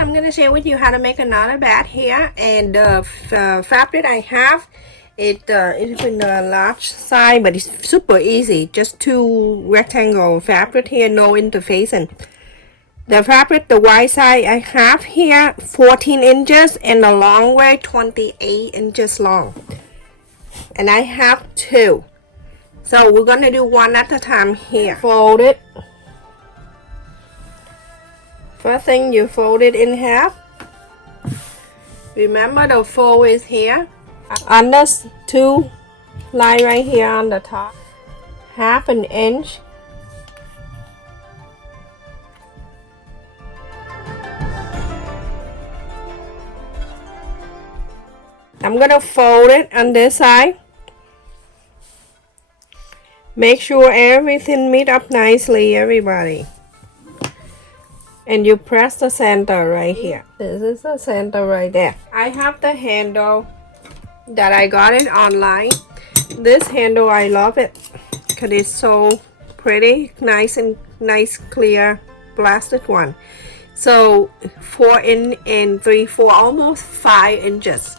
I'm going to share with you how to make another bag here. And the fabric I have, it's in a large size, but it's super easy. Just two rectangle fabric here, no interfacing. The fabric, the wide side I have here, 14 inches, and the long way, 28 inches long. And I have two. So we're going to do one at a time here. Fold it. First thing, you fold it in half. Remember the fold is here. Under two line right here on the top. Half an inch. I'm gonna fold it on this side. Make sure everything meet up nicely, everybody. And you press the center right here. This is the center right there. I have the handle that I got it online. This handle, I love it because it's so pretty, nice and nice, clear plastic one. So 4 and 3/4, almost 5 inches.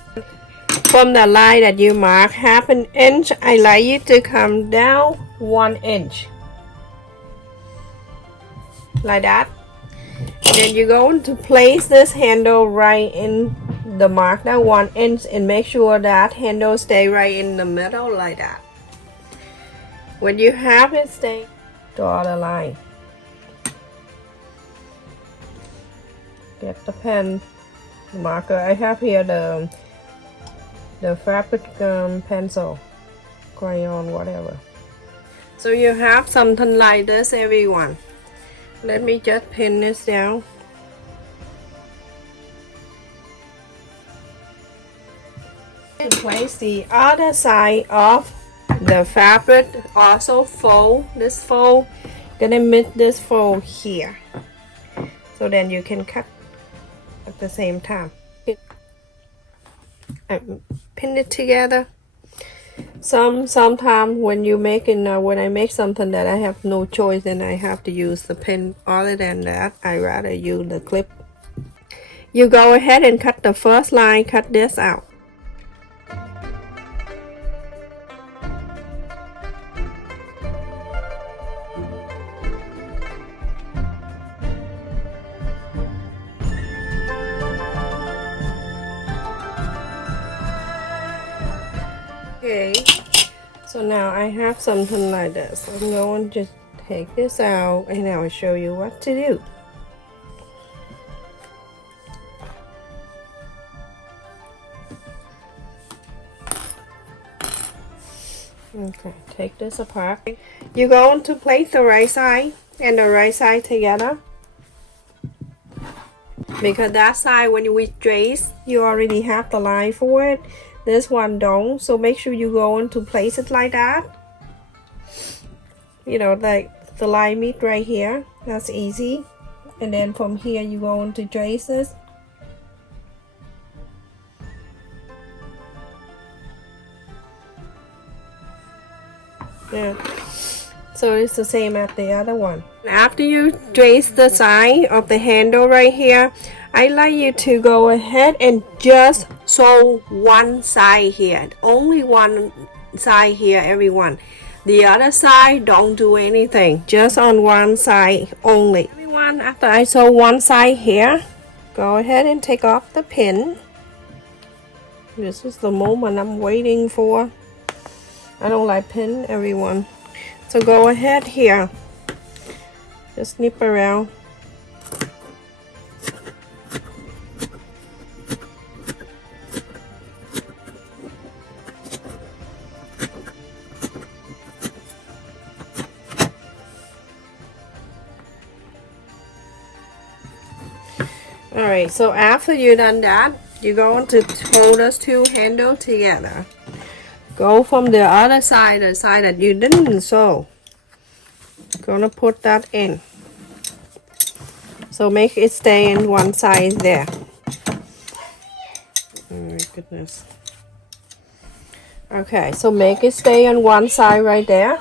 From the line that you mark, half an inch, I like you to come down 1 inch. Like that. And then you're going to place this handle right in the mark that 1 inch and make sure that handle stay right in the middle like that. When you have it stay, draw the line. Get the pen marker. I have here the fabric pencil, crayon, whatever. So you have something like this, everyone. Let me just pin this down. And place the other side of the fabric. Also fold this fold. Gonna meet this fold here. So then you can cut at the same time. Pin it together. Sometimes when you making when I make something that I have no choice and I have to use the pin. Other than that, I rather use the clip. You go ahead and cut the first line. Cut this out. Okay, so now I have something like this. I'm going to take this out and I will show you what to do. Okay, take this apart. You're going to place the right side and the right side together. Because that side, when we trace, you already have the line for it. This one don't, so make sure you go on to place it like that. You know, like the line meet right here. That's easy. And then from here you go on to trace this. Yeah. So it's the same as the other one. After you trace the side of the handle right here, I like you to go ahead and just sew one side here. Only one side here, everyone. The other side, don't do anything. Just on one side only. Everyone, after I sew one side here, go ahead and take off the pin. This is the moment I'm waiting for. I don't like pin, everyone. So go ahead here. Just snip around. Alright, so after you done that, you're going to hold those two handles together. Go from the other side, the side that you didn't sew. Gonna put that in. So make it stay in one side there. Oh my goodness. Okay, so make it stay on one side right there.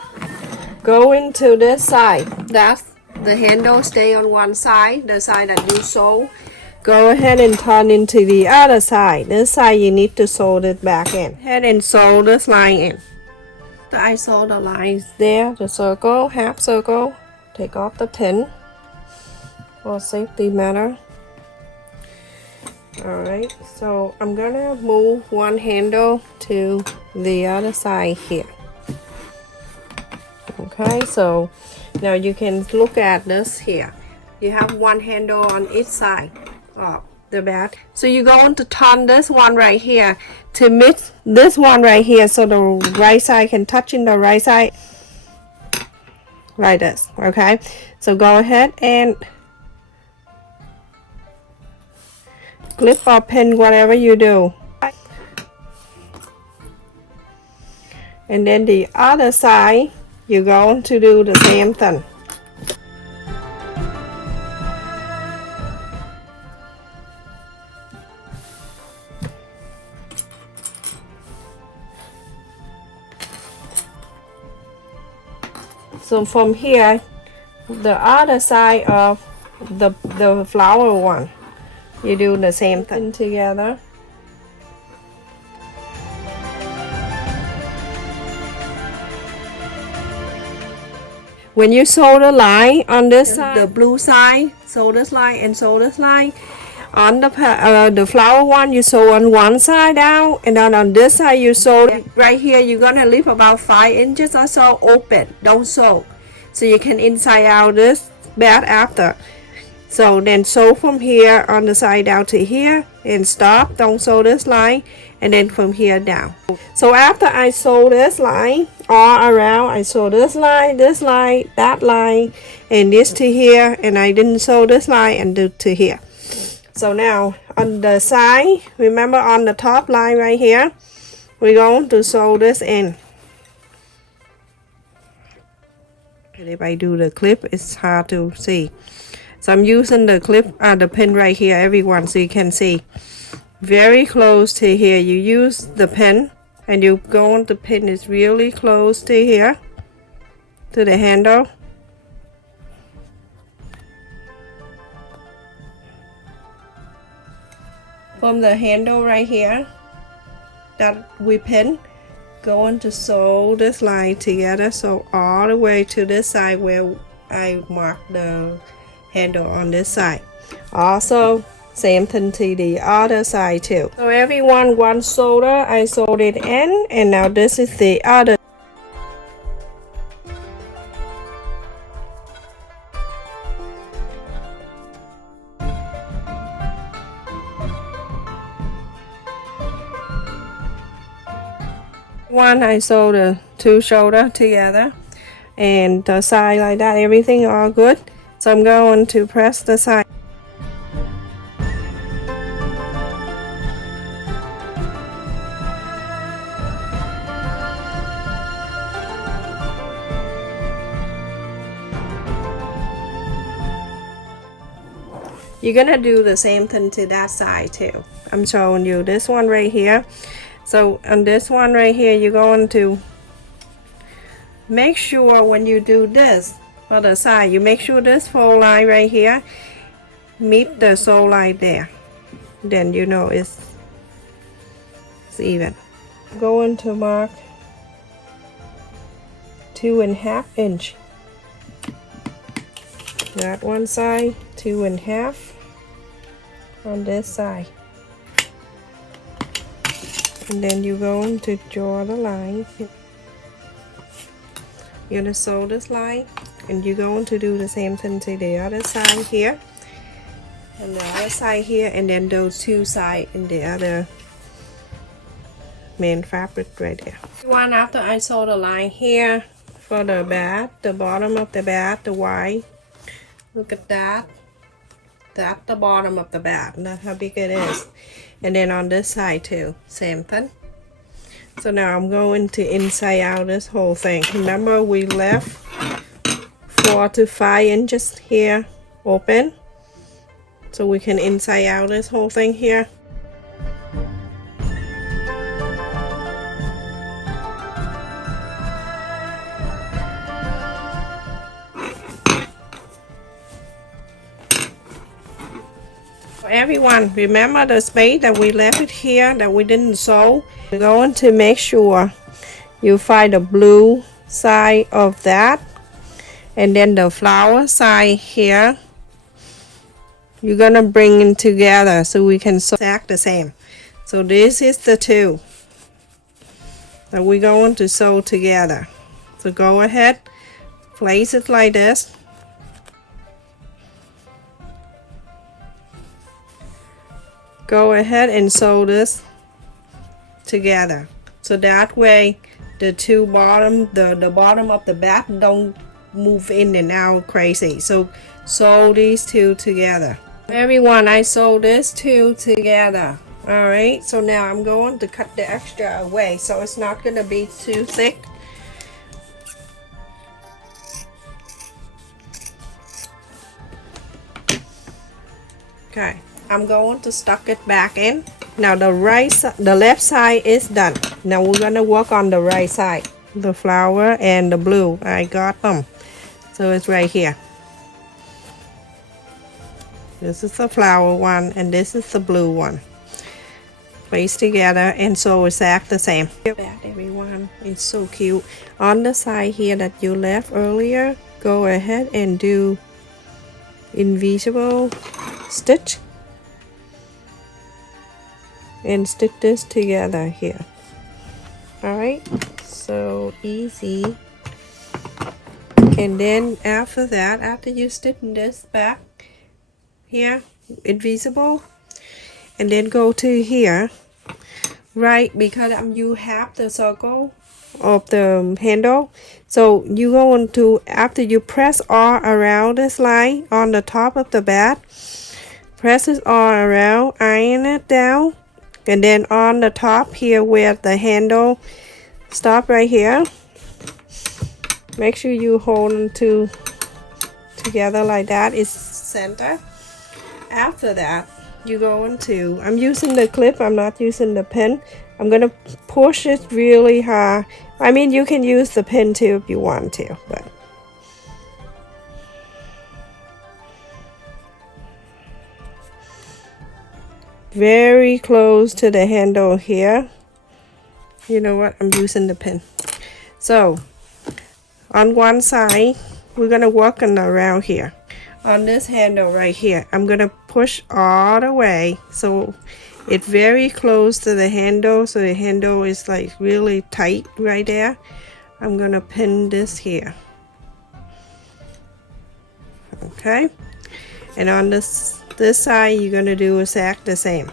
Go into this side. That's the handle stay on one side, the side that you sew. go ahead and turn into the other side. This side you need to sew it back in. Head and sew this line in. After I sew the lines there, the circle, half circle, take off the pin for safety matter. Alright, so I'm gonna move one handle to the other side here. Okay, so now you can look at this here. You have one handle on each side of the bat. So you're going to turn this one right here to meet this one right here, so the right side can touch in the right side like this. Okay, so go ahead and clip or pin, whatever you do. And then the other side, you're going to do the same thing. So from here, the other side of the flower one, you do the same thing together. When you sew the line on this side, the blue side, sew this line and sew this line. On the flower one, you sew on one side down, and then on this side you sew right here. You're gonna leave about 5 inches or so open. Don't sew, so you can inside out this bag after. So then sew from here on the side down to here and stop. Don't sew this line, and then from here down. So after I sew this line all around, I sew this line, that line, and this to here, and I didn't sew this line and do to here. So now on the side, remember on the top line right here, we're going to sew this in. And if I do the clip, it's hard to see. So I'm using the clip, the pin right here, everyone, so you can see. Very close to here. You use the pin, and you go on the pin is really close to here, to the handle. From the handle right here that we pin, going to sew this line together, so all the way to this side where I marked the handle on this side. Also same thing to the other side too. So everyone, one shoulder I sewed it in, and now this is the other. One I sewed the two shoulder together, and the side like that, everything all good. So I'm going to press the side. You're gonna do the same thing to that side too. I'm showing you this one right here. So on this one right here, you're going to make sure when you do this for the side, you make sure this fold line right here meet the sew line there. Then you know it's even. Going to mark 2.5 inch. That one side, 2.5 on this side. And then you're going to draw the line. You're going to sew this line, and you're going to do the same thing to the other side here, and the other side here, and then those two sides in the other main fabric right there. One after I sew the line here for the bat, the bottom of the bat, the white. Look at that. That's the bottom of the bat. That's how big it is. And then on this side too, same thing. So now I'm going to inside out this whole thing. Remember we left 4 to 5 inches here open, so we can inside out this whole thing here. Everyone, remember the space that we left it here that we didn't sew? We're going to make sure you find the blue side of that, and then the flower side here. You're gonna bring it together so we can sew exact the same. So this is the two that we're going to sew together. So go ahead, place it like this. Go ahead and sew this together. So that way the two bottom, the bottom of the back don't move in and out crazy. So sew these two together. Everyone, I sewed this two together. Alright, so now I'm going to cut the extra away so it's not going to be too thick. Okay, I'm going to stuck it back in. Now the left side is done. Now we're going to work on the right side. The flower and the blue, I got them. So it's right here. This is the flower one and this is the blue one. Place together and sew exact the same. That everyone, it's so cute. On the side here that you left earlier, go ahead and do invisible stitch and stitch this together here. Alright, so easy. And then after that, after you stitch this back here, invisible, and then go to here, right, because you have the circle of the handle, so you going to, after you press all around this line on the top of the bat, press it all around, iron it down, and then on the top here where the handle stop right here, make sure you hold them together like that. It's center. After that, you're going to, I'm using the clip, I'm not using the pin. I'm going to push it really hard. I mean, you can use the pin too if you want to, but very close to the handle here. You know what, I'm using the pin. So on one side, we're going to work on around here. On this handle right here, I'm going to push all the way so it's very close to the handle, so the handle is like really tight right there. I'm going to pin this here. Okay, and on this side you're going to do exact the same.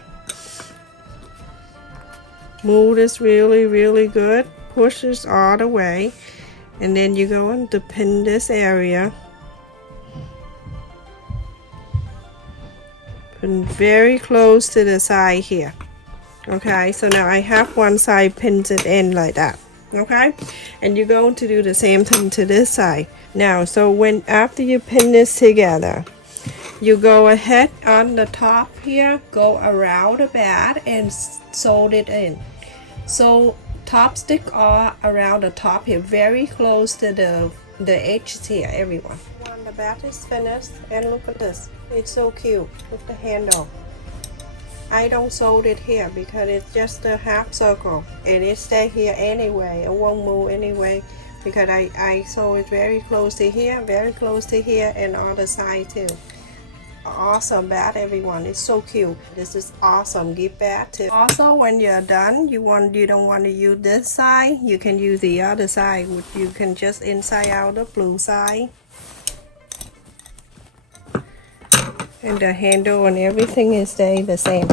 Move this really good, push this all the way, and then you're going to pin this area. And very close to the side here. Okay, so now I have one side pinned it in like that. Okay, and you're going to do the same thing to this side. Now, so when after you pin this together, you go ahead on the top here, go around the bat and sew it in. So top stick all around the top here, very close to the edges here, everyone. When the bat is finished, and look at this. It's so cute with the handle. I don't sew it here because it's just a half circle and it stays here anyway. It won't move anyway because I sew it very close to here, and on the side too. Awesome bat, everyone. It's so cute. This is awesome gift bat too. Also, when you're done, you don't want to use this side, you can use the other side, which you can just inside out the blue side. And the handle and everything is stay the same.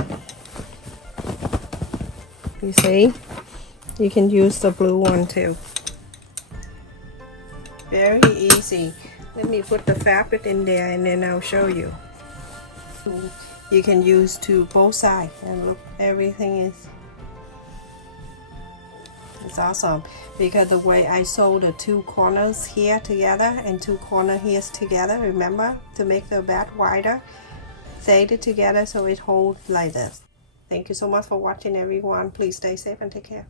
You see? You can use the blue one too. Very easy. Let me put the fabric in there and then I'll show you. You can use to both sides, and look, everything is, it's awesome because the way I sew the two corners here together and two corners here together, remember, to make the bat wider, thread it together so it holds like this. Thank you so much for watching, everyone. Please stay safe and take care.